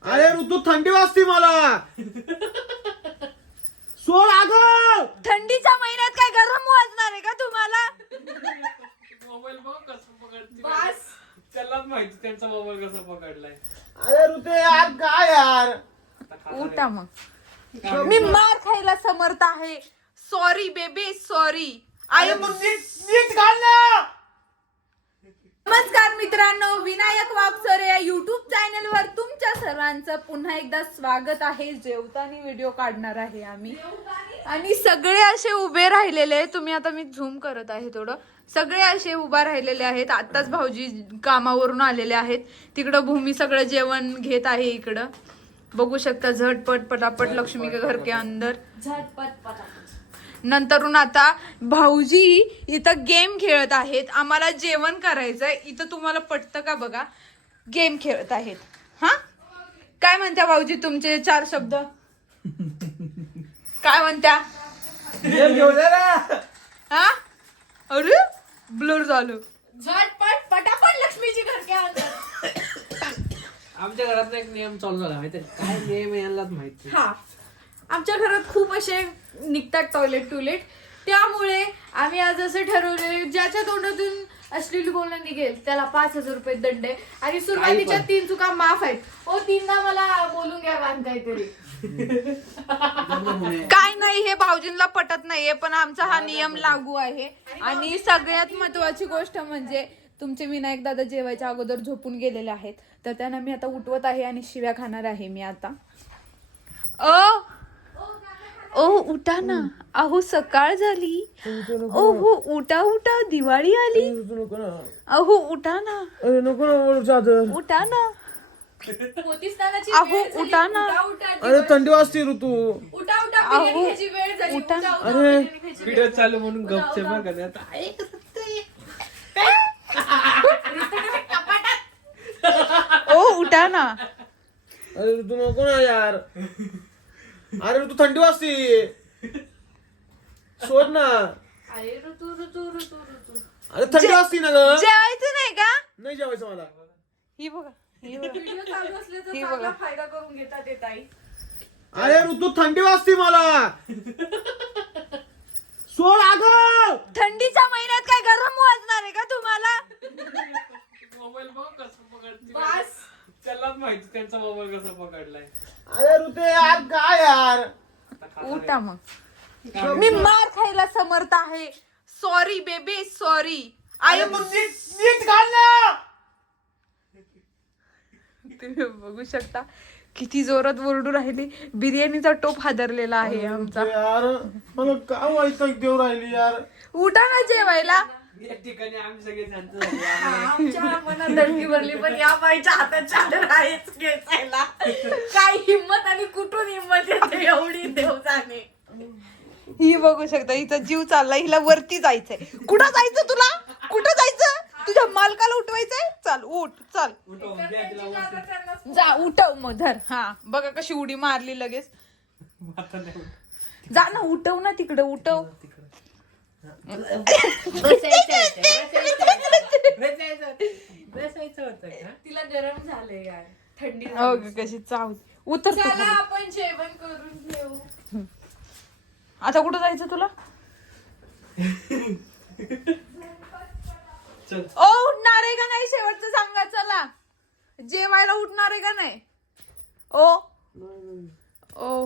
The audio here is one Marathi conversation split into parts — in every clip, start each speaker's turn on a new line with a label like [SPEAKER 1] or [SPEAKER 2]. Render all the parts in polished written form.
[SPEAKER 1] अरे ऋतू थंडी वाजते मला. सोड अगं.
[SPEAKER 2] थंडीच्या महिन्यात काय गरम वाजणार आहे का तुम्हाला?
[SPEAKER 3] मोबाईल बघ कसं पकडते.
[SPEAKER 2] बस.
[SPEAKER 3] त्यालाच माहिती त्यांचा मोबाईल कसा पकडलाय.
[SPEAKER 1] अरे ऋतू यार काय यार.
[SPEAKER 2] उठा मग. मी मार खायला समर्थ आहे. Sorry baby sorry.
[SPEAKER 1] अरे तू नीट घाल ना.
[SPEAKER 2] नमस्कार मित्रांनो, विनायक वापसरे या युट्यूब चॅनल वर तुमच्या सर्वांचं पुन्हा एकदा स्वागत आहे. जेवताना व्हिडिओ काढणार आहे आम्ही आणि सगळे असे उभे राहिलेले आहेत. तुम्ही आता मी झूम करत आहे थोडं. सगळे असे उभा राहिलेले आहेत. आताच भाऊजी कामावरून आलेले आहेत. तिकडं भूमी सगळं जेवण घेत आहे. इकडं बघू शकता झटपट पटापट लक्ष्मी के घर के अंदर झटपट पटापट. नंतरून आता भाऊजी इथं गेम खेळत आहेत. आम्हाला जेवण करायचंय. इथं तुम्हाला पटतं का बघा. गेम खेळत आहेत. हा काय म्हणत्या भाऊजी तुमचे 4 शब्द काय म्हणत्या? हा अरे ब्लर झालं. झटपट पटापट लक्ष्मीची घर के अंदर.
[SPEAKER 3] आमच्या घरात एक नियम चालू झाला माहिती काय नियम यांनाच माहिती.
[SPEAKER 2] हा आमच्या घरात खूप असे निघतात टॉयलेट त्यामुळे आम्ही आज असं ठरवले ज्याच्या तोंडातून अश्लील बोलणं निघेल त्याला 5,000 रुपये दंड आहे. आणि सुरुवातीच्या 3 चुका माफ आहेत. ओ 3दा मला बोलून घ्या बांध काहीतरी. काय नाही हे भाऊजींना पटत नाहीये पण आमचा हा नियम लागू आहे. आणि सगळ्यात महत्वाची गोष्ट म्हणजे तुमचे विनायक दादा जेवायच्या अगोदर झोपून गेलेले आहेत. तर त्यांना मी आता उठवत आहे आणि शिव्या खाणार आहे मी आता. ओ उठा ना. अहो सकाळ झाली. ओहो उठा उठा दिवाळी आली. अहो उठा ना. उठा ना. अहो उठा ना.
[SPEAKER 1] अरे थंडी वाजते ऋतू.
[SPEAKER 2] अहो उठा.
[SPEAKER 1] अरे
[SPEAKER 3] व्हिडिओ चालू म्हणून गपचे बघा आता.
[SPEAKER 2] ओ उठा ना.
[SPEAKER 1] अरे ऋतू नको ना यार. अरे ऋतू थंडी वाजते. सोड ना.
[SPEAKER 2] अरे ऋतू
[SPEAKER 1] अरे थंडी वाजते ना ग.
[SPEAKER 2] जेवायचं नाही का?
[SPEAKER 1] नाही जेवायचं मला.
[SPEAKER 2] ही बघा ही बघा फायदा करून घेतात ते ताई.
[SPEAKER 1] अरे ऋतू थंडी वाजते मला. सोड अगं.
[SPEAKER 2] थंडीच्या महिन्यात काय गरम वाजणार आहे का तुम्हाला?
[SPEAKER 3] मोबाईल बघ कसं पकडते.
[SPEAKER 2] बस.
[SPEAKER 3] त्यालाच माहिती त्यांचा मोबाईल कसा पकडलाय.
[SPEAKER 1] अरे ऋतू यार काय यार.
[SPEAKER 2] उठा मग. मी मार खायला समर्थ आहे. Sorry baby sorry.
[SPEAKER 1] अरे तू नीट घाल ना.
[SPEAKER 2] तुम्ही बघू शकता किती जोरात ओरडू राहिली. बिर्याणीचा टोप हादरलेला आहे आमचा.
[SPEAKER 1] यार मला काय व्हायचं देव राहिली यार.
[SPEAKER 2] उठा ना जेवायला.
[SPEAKER 3] एक ठिकाणी आम्ही सगळे शांत झाले.
[SPEAKER 2] आमच्या मनात धडकी भरली पण या बाईच्या हातात चादर आहेच घ्यायला. काय हिंमत आणि कुठून हिंमत येते एवढी देव जाणे. ही बघू शकता हिचा जीव चालला. हिला वरती जायचंय. कुठं जायचं तुला? कुठं जायचं? तुझ्या मालकाला उठवायचंय. चाल उठ चाल जा उठव मग धर. हा बघा कशी उडी मारली लगेच. जा ना उठव ना तिकडे उठव. तिला गरम झालंय यार. थंडी कशी चाव उतर. आपण जेवण करून घेऊ. आता कुठं जायचं तुला? ओ उठणार आहे का नाही शेवटचं सांगा. चला जेवायला उठणार आहे का नाही? ओ ओ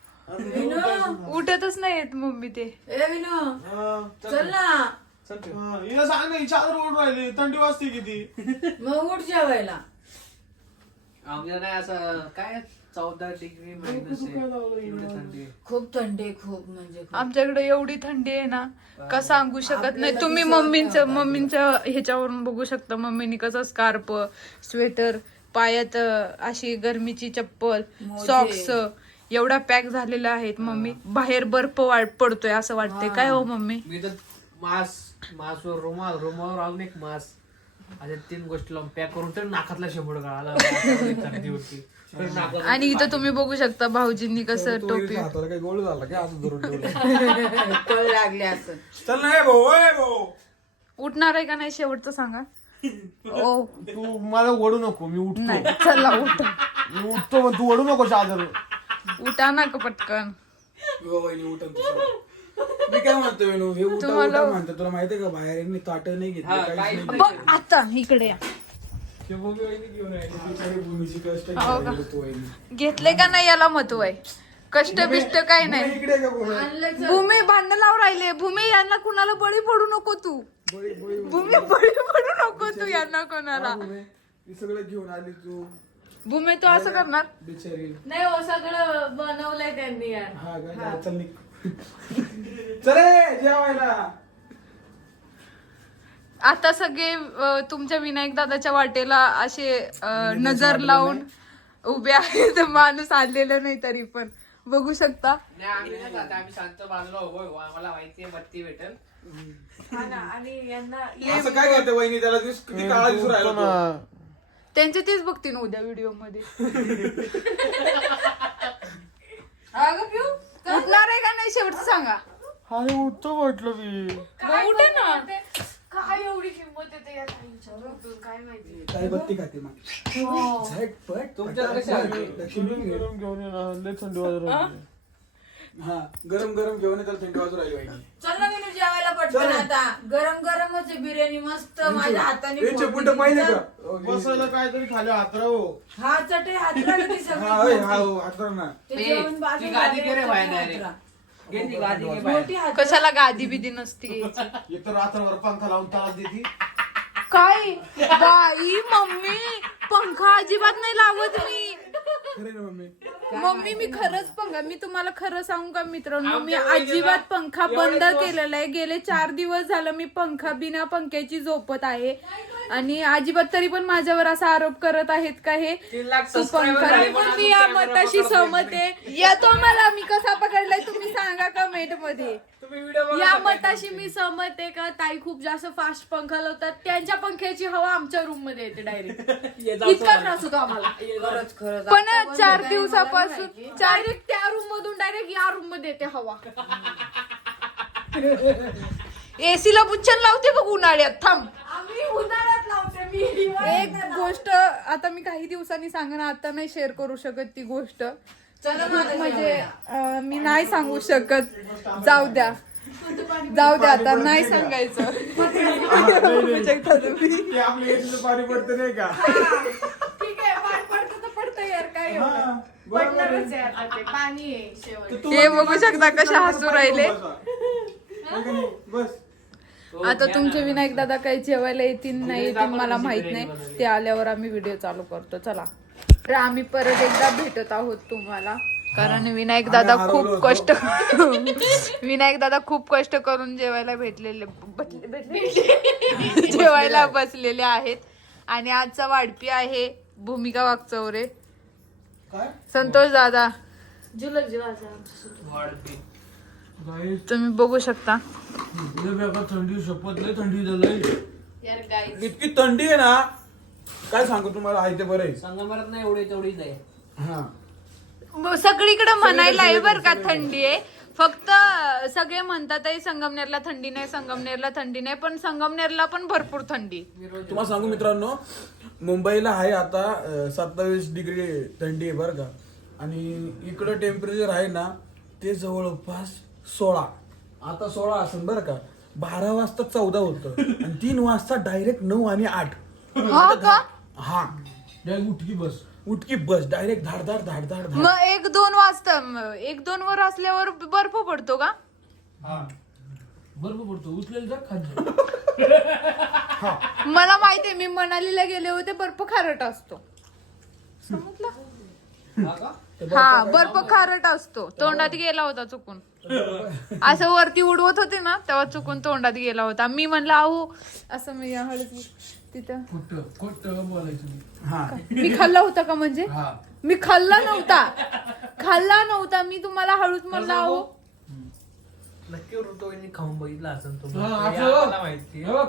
[SPEAKER 2] उठतच नाही येत मम्मी ते.
[SPEAKER 4] चल ना.
[SPEAKER 1] हिला सांग ना. चादर ओढ राहिली. थंडी वाजते किती.
[SPEAKER 4] मग उठ जेवायला.
[SPEAKER 3] आमच्या नाही असं काय 14 डिग्री मायनस थंडी.
[SPEAKER 4] खूप थंडी आहे, खूप म्हणजे खूप.
[SPEAKER 2] आमच्याकडे एवढी थंडी आहे ना का सांगू शकत नाही. तुम्ही मम्मींच्या ह्याच्यावरून बघू शकता. मम्मीनी कसं स्कार्फ स्वेटर पायात अशी गरमीची चप्पल सॉक्स एवढा पॅक झालेला आहेत. मम्मी बाहेर बर्फ पडतोय असं वाटतंय. काय हो मम्मी?
[SPEAKER 3] मी तर मास्कवर रुमावर अजून एक मास्क अशा 3 गोष्टी लावून पॅक करून तर नाकातला शेंबूड गळाला. थंडी होती.
[SPEAKER 2] आणि इथं तुम्ही बघू शकता भाऊजींनी कसं टोपी.
[SPEAKER 1] हाताला काही गोळ झाला की असं धरून ठेवलं.
[SPEAKER 4] कळ लागले असं.
[SPEAKER 1] चल ना भाऊ.
[SPEAKER 2] उठणार आहे का नाही शेवटचं सांगा. ओ
[SPEAKER 1] तू मला ओढू नको, मी उठतो.
[SPEAKER 2] नाही चला उठा.
[SPEAKER 1] मी उठतो पण तू ओढू नको चादर.
[SPEAKER 2] उठा ना का पटकन.
[SPEAKER 5] वहिनी उठा मी काय म्हणतो वेणू, हे उठा
[SPEAKER 2] तुम्हाला-
[SPEAKER 5] उठा म्हणतो, तुला माहितीये का बाहेर यांनी ताट नाही घेतली, काहीच नाही
[SPEAKER 2] बघ आता इकडे या.
[SPEAKER 5] ते बघू वहिनी घेऊन राहिली. बिचारी भूमीची कष्ट
[SPEAKER 2] हो
[SPEAKER 5] घ्यायला
[SPEAKER 2] का?
[SPEAKER 5] गेलो तू वहिनी.
[SPEAKER 2] घेतले का नाही याला महत्व आहे. कष्ट बिष्ट काय
[SPEAKER 5] भूमी
[SPEAKER 2] नाही.
[SPEAKER 5] इकडे का भूमी?
[SPEAKER 2] भूमी भांडण लावून राहिले. भूमी यांना कुणाला बळी पडू नको तू.
[SPEAKER 5] बळी- बळी-
[SPEAKER 2] भूमी बळी पडू नको तू यांना कोणाला.
[SPEAKER 5] हा, भूमी, हे सगळं घेऊन आली तू
[SPEAKER 2] भूमी तू असं करणार.
[SPEAKER 5] बिचारी.
[SPEAKER 4] नाही हो सगळं बनवलंय त्यांनी यार.
[SPEAKER 5] हा का? चल निघ. चले जेवायला.
[SPEAKER 2] आता सगळे तुमच्या विनायक दादाच्या वाटेला असे नजर लावून उभे आहेत. माणूस आलेला नाही तरी पण बघू शकता.
[SPEAKER 3] नाही, आम्ही नाही जात, आम्ही शांत बाजूला उभो आहे. आम्हाला माहितीये बत्ती भेटेल.
[SPEAKER 4] हा ना, आणि यांना
[SPEAKER 5] असं काय करते वहिनी, त्याला किती काळा दिसू राहिला तो.
[SPEAKER 2] त्यांचे तेच बघतील उद्या व्हिडिओ मध्ये.
[SPEAKER 4] अगं पिऊ
[SPEAKER 2] उठणार आहे का नाही शेवटचं सांगा.
[SPEAKER 1] अरे उठतो म्हटलं मी.
[SPEAKER 2] मग उठे ना.
[SPEAKER 4] काय एवढी किंमत येते या ताईंच्या, काय माहिती.
[SPEAKER 5] काय बत्ती खाते मग झटपट
[SPEAKER 3] तुमच्यात कशी आहे?
[SPEAKER 5] लक्ष्मी घे.
[SPEAKER 1] गरम घेऊन ये ना, लय थंडी वाजत राहिली.
[SPEAKER 5] हा गरम गरम घेऊन ये, त्याला थंडी वाजू राहिली वहिनी.
[SPEAKER 4] चल ना मी जेवायला पटकन आता. गरम गरमच आहे बिर्याणी मस्त माझ्या हाताने
[SPEAKER 5] यांचे
[SPEAKER 4] फोडणी
[SPEAKER 5] बुटं पाहिले
[SPEAKER 4] दिली.
[SPEAKER 5] का?
[SPEAKER 1] बसायला काहीतरी खाली हातराव.
[SPEAKER 4] हा चटे हातरा ती सगळी
[SPEAKER 5] हा होय, हा हो, हातरा ना.
[SPEAKER 4] ते जेवण
[SPEAKER 3] ती
[SPEAKER 4] बाजूला
[SPEAKER 3] गादी
[SPEAKER 4] आले,
[SPEAKER 3] घे रे
[SPEAKER 4] चटणी
[SPEAKER 3] बाहेर direct.
[SPEAKER 4] हातरा.
[SPEAKER 3] घे ती गादी घे बाहेर.
[SPEAKER 4] मोठी हातरा.
[SPEAKER 2] कशाला गादी बिदी नसती घ्यायची.
[SPEAKER 1] एक तर रात्रभर पंखा लावून तास देती.
[SPEAKER 2] काय बाई मम्मी पंखा अजिबात नाही लावत मी.
[SPEAKER 5] खरे ना मम्मी.
[SPEAKER 2] मम्मी मी खरंच पंखा, मी तुम्हाला खरं सांगू का मित्रांनो, मी
[SPEAKER 3] आमच्या वहिनीला
[SPEAKER 2] अजिबात पंखा बंद
[SPEAKER 3] एवढे
[SPEAKER 2] केलेला आहे. गेले 4 दिवस झालं मी पंखा बिना पंख्याची झोपत आहे. आणि अजिबात तरी पण माझ्यावर असा आरोप करत आहेत का हे
[SPEAKER 3] 3 लाख
[SPEAKER 2] तू
[SPEAKER 3] subscriber
[SPEAKER 2] पंखा.
[SPEAKER 3] झाले, पण
[SPEAKER 2] मी या
[SPEAKER 3] अजून camera
[SPEAKER 2] मताशी
[SPEAKER 3] पकडत
[SPEAKER 2] सहमत आहे. येतो मला मी कसा पकडलाय तुम्ही सांगा कमेंट मध्ये.
[SPEAKER 3] तुम्ही व्हिडिओ बघा.
[SPEAKER 2] या मताशी मी सहमत आहे का ताई खूप जास्त फास्ट पंखा लावतात. त्यांच्या पंख्याची हवा आमच्या रूम मध्ये येते डायरेक्ट. इतका त्रास होतो आम्हाला.
[SPEAKER 4] खरंच खरंच.
[SPEAKER 2] पण
[SPEAKER 4] आता बंद
[SPEAKER 2] 4
[SPEAKER 4] काय
[SPEAKER 2] दिवसापासून
[SPEAKER 4] मला माहिती.
[SPEAKER 2] डायरेक्ट त्या रूम मधून डायरेक्ट या रूम मध्ये येते हवा. एसीला बुच्चन लावते बघ उन्हाळ्यात. थांब
[SPEAKER 4] आम्ही उन्हाळ्यात लावते मी.
[SPEAKER 2] एक गोष्ट आता मी काही दिवसांनी सांगेन, आता नाही शेअर करू शकत ती गोष्ट.
[SPEAKER 4] चला ना आता
[SPEAKER 2] म्हणजे
[SPEAKER 4] जेवायला.
[SPEAKER 2] मी नाही सांगू शकत. जाऊ द्या आता नाही सांगायचं. बघू शकता तुम्ही.
[SPEAKER 5] ते आपल्या याचं पाणी पडतं नाही का?
[SPEAKER 4] ठीक आहे पाणी पडतं तर पडतं यार काय एवढं.
[SPEAKER 5] हा, बरोबर आहे.
[SPEAKER 4] पडणारच आहे आता ते पाणी आहे शेवट.
[SPEAKER 5] तर तू
[SPEAKER 2] हे
[SPEAKER 5] वरती
[SPEAKER 2] बघू शकता कशा हसू राहिले.
[SPEAKER 5] है का नाही? बस
[SPEAKER 2] आता तुमचे विनायक दादा काही जेवायला येतील नाही येतील मला माहित नाही. ते आल्यावर आम्ही व्हिडिओ चालू करतो. चला तर आम्ही परत एकदा भेटत आहोत तुम्हाला. कारण विनायक दादा
[SPEAKER 5] आम्ही
[SPEAKER 2] खूप
[SPEAKER 5] हरवलो
[SPEAKER 2] कष्ट विनायक दादा खूप कष्ट करून जेवायला जेवायला बसलेले आहेत. आणि आजचा वाढपी आहे भूमिका वागचौरे.
[SPEAKER 5] काय
[SPEAKER 2] संतोष दादा
[SPEAKER 4] जुलक जीवाचा आमचं.
[SPEAKER 3] वाढते.
[SPEAKER 2] तुम्ही बघू शकता.
[SPEAKER 5] थंडी शपथ लय थंडी झालंय.
[SPEAKER 4] यार गाईज
[SPEAKER 5] इतकी थंडी आहे ना, काय सांगू तुम्हाला. आहे ते बरं आहे.
[SPEAKER 3] संगमरत नाही एवढी तेवढीच आहे.
[SPEAKER 5] हा
[SPEAKER 2] सगळीकडे म्हणायला आहे बरं का थंडी आहे. फक्त सगळे म्हणतात आहे संगमनेरला थंडी नाही, संगमनेरला थंडी नाही, पण संगमनेरला पण भरपूर थंडी.
[SPEAKER 5] तुम्हाला सांगू मित्रांनो, मुंबईला आहे आता 27 डिग्री थंडी आहे बरं का. आणि इकडं टेम्परेचर आहे ना ते जवळपास 16. आता 16 असेल बरं का. 12 वाजता 14 होतं आणि 3 वाजता डायरेक्ट 9 आणि 8.
[SPEAKER 2] हा का?
[SPEAKER 5] हा उठकी बस डायरेक्ट धाड धाड धाड धाड धाड.
[SPEAKER 2] मग 1-2 वाजता 1-2 वर असल्यावर बर्फ पडतो का?
[SPEAKER 3] बरोबर पडतो उचलेल जा खाली.
[SPEAKER 2] मला माहितीये, मी मनालीला गेले होते. बर्फ खारट असतो. समजलं? हा बर्फ खारट असतो. तोंडात गेला होता चुकून. असं वरती उडवत होते ना तेव्हा चुकून तोंडात गेला होता. मी म्हणलं अहो असं मी हळद तिथं
[SPEAKER 5] हा
[SPEAKER 2] मी खाल्ला होता का? म्हणजे मी खाल्ला नव्हता मी तुम्हाला हळूच म्हणलं अहो.
[SPEAKER 3] नक्की ऋतूने खाऊन बघितला असेल
[SPEAKER 5] हा,
[SPEAKER 3] तुम्हाला
[SPEAKER 5] असं
[SPEAKER 3] माहिती.
[SPEAKER 5] हे बघ,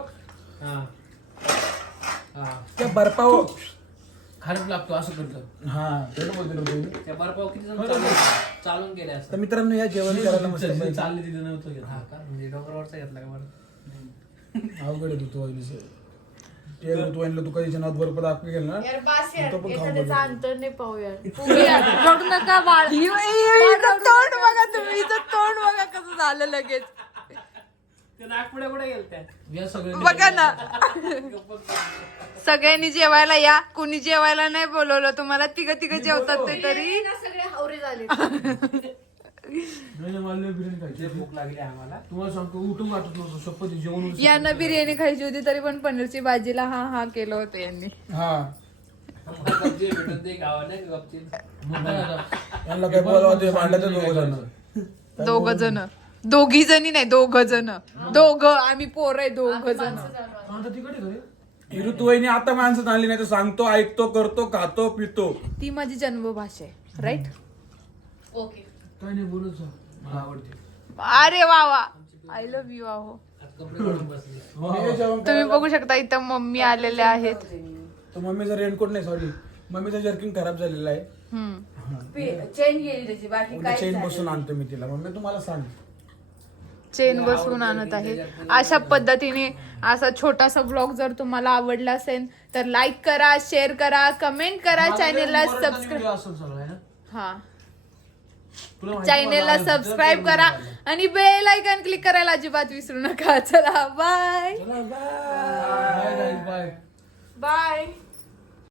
[SPEAKER 3] हा
[SPEAKER 5] त्या बर्फावर
[SPEAKER 3] खारट लागतो असं करतो.
[SPEAKER 5] हा तेच बोलते ना तुम्ही.
[SPEAKER 3] त्या बर्फावर किती जण चालून गेले
[SPEAKER 5] तर
[SPEAKER 3] असं.
[SPEAKER 5] मित्रांनो या जेवण करायला मस्त पैकी.
[SPEAKER 3] चालले तिथे नव्हतं घेत. हा का म्हणजे डोंगरावरचा घेतला का बरं.
[SPEAKER 5] अवघड आहे तू वहिनीचं. ते ऋतुवाहिनीला तू कधी जनात बर्फ दाखवी गेल ना
[SPEAKER 4] यार बास यार
[SPEAKER 5] तो पण खाऊन
[SPEAKER 4] त्याचं
[SPEAKER 5] बघ.
[SPEAKER 4] अंतर नाही पाहूया
[SPEAKER 2] रडू नका बाळ तोंड बघा तुम्ही हिचं तोंड बघा कसं झालं लगेच
[SPEAKER 3] ते नागपुड्या कुठे गेलत्या या सगळ्यांनी
[SPEAKER 2] बघा ना सगळ्यांनी जेवायला या कुणी जेवायला नाही बोलवलं तुम्हाला तिघ जेवतात ते तरी
[SPEAKER 4] सगळे हावरे झाले
[SPEAKER 5] नाही, मला लय बिर्याणी खायची होती.
[SPEAKER 3] भूक लागली आम्हाला
[SPEAKER 5] तुम्हाला सांगतो उठून वाटत नव्हतं शपथ जेवण होतं.
[SPEAKER 2] यांना बिर्याणी खायची होती तरी पण पनीरची भाजीला हा केलं होतं यांनी
[SPEAKER 5] हा
[SPEAKER 3] गपचीप भेटून ते गावा नाही गपचीप
[SPEAKER 5] मग काय आता? यांना काय बोलावं ते भांडलं दोघ जण
[SPEAKER 2] दोघी जणी नाही दोघ आम्ही पोर आहे दोघ जण
[SPEAKER 5] आता तिकडे घरी ही ऋतुवाहिनी आता माणसं आणली नाही तर सांगतो ऐकतो करतो खातो पितो
[SPEAKER 2] ती माझी जन्मभाषा आहे राईट
[SPEAKER 4] ओके
[SPEAKER 5] काय नाही बोलत जा. मला आवडते
[SPEAKER 2] अरे वा वा आय लव्ह यू आहो
[SPEAKER 3] कपडे काढून बसले
[SPEAKER 5] मम्मी जेवण
[SPEAKER 2] तुम्ही बघू शकता इथं मम्मी आलेल्या आहेत
[SPEAKER 5] तर मम्मीचा रेनकोट नाही सॉरी मम्मीचा जर्किंग खराब झालेला आहे
[SPEAKER 4] चेन गेली त्याची बाकी
[SPEAKER 5] उद्या
[SPEAKER 4] काय
[SPEAKER 5] चेन बसून आणतो मी तिला मम्मी तुम्हाला सांग
[SPEAKER 2] चेन बसवून आणत आहे अशा पद्धतीने असा छोटासा ब्लॉग जर तुम्हाला आवडला असेल तर लाईक करा शेअर करा कमेंट करा चॅनेलला सबस्क्राईब
[SPEAKER 5] असं सगळं आहे ना
[SPEAKER 2] हा
[SPEAKER 5] तुला माहिती
[SPEAKER 2] चॅनेलला
[SPEAKER 5] मला
[SPEAKER 2] सबस्क्राईब करा आणि बेल आयकॉन क्लिक करायला अजिबात विसरू नका चला बाय
[SPEAKER 5] चला बाय बाय
[SPEAKER 2] बाय